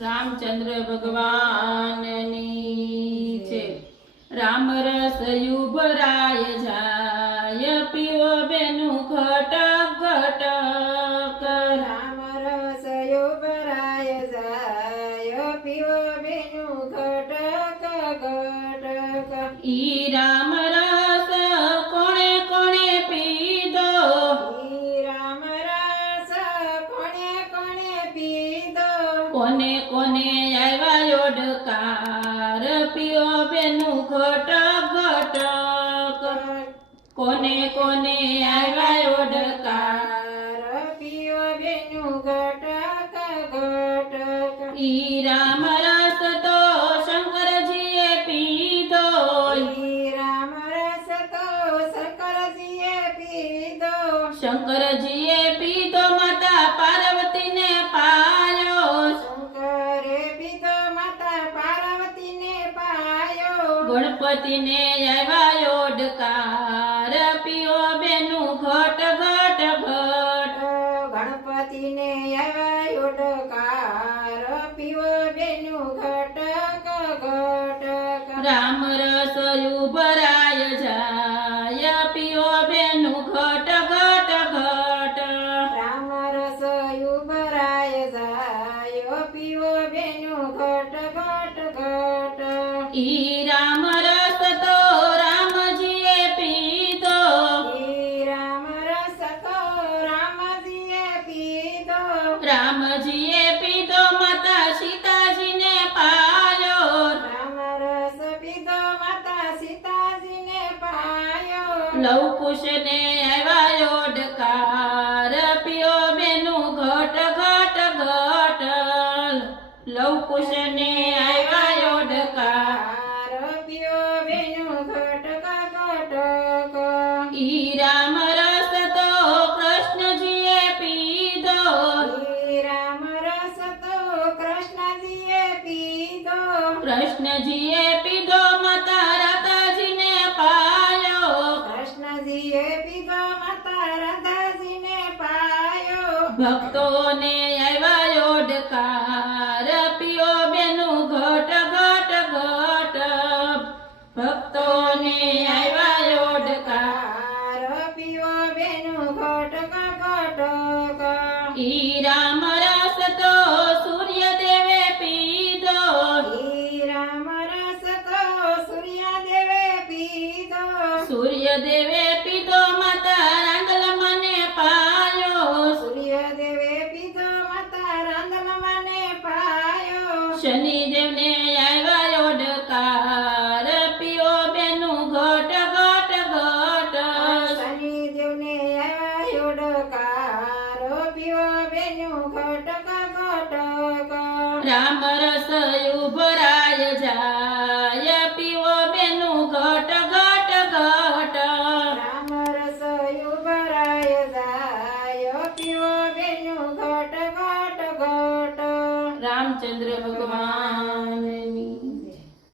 રામચંદ્ર ભગવાનની છે. રામ રસ યુભરાય જાય પીઓ બેનું ઘટક ઘટક. રામ રસ જાય પીઓ બેનું ઘટક ઘટક. ઈ રામ કોને કોને આવ્યા યોડકાર પીઓ બેનું ઘટક ઘટક. કોને કોને આવ્યા યોડકાર પીઓ બેનું ઘટક ઘટક. ઈ રામ રસ તો શંકરજીએ પીધો. ઈ રામ રસ તો શંકરજીએ પીધો. શંકરજીએ પીધો ગણપતિને આવ્યા યોડકાર પીઓ બેનું ઘટ ઘટ ઘટ. ગણપતિને આવ્યો ડકાર. પીવો બેનું ઘટ ઘટ રામ રસ ભરાય જાય. પીઓ બેનું ઘટ ઘટ ઘટ. રામ રસ ભરાય જાય. પીવો ઈ રામ રસ તો રામજીએ પીધો. ઈ રામ રસ તો રામજીએ પીધો. રામજીએ પીધો માતા સીતાજીને પાયો. રામ રસ પીધો માતા સીતાજીને પાયો. લવકુશને આવ્યો ડકાર પીઓ બેનું ઘટ ઘટ ઘટ લવકુશને આવ્યા ઘટક ઈ રામ રસ તો કૃષ્ણજીએ પીધો ઈ રામ રસ તો કૃષ્ણજીએ પીધો કૃષ્ણજીએ પીધો માતા રાધાજીને પાયો કૃષ્ણજીએ પીધો માતા રાધાજીને પાયો ભક્તોને આવ્યો ડકાર પીઓ બેનું ઘટ ઘટક ઈ રામ રસ તો સૂર્યદેવે પીધો. ઈ રામ રસ તો સૂર્યદેવે પીધો. સૂર્યદેવે પીધો માતા રાંગલમને પાયો. સૂર્યદેવે પીધો માતા પાયો. શનિદેવને આવ્યા રામ રસ ઉભરાય જાય પીવો બેનું ઘટ ઘટ ઘટ. રામ રસ ઉભરાય જાય પીવો બેનું ઘટ ઘટ ઘટ. રામચંદ્ર ભગવાન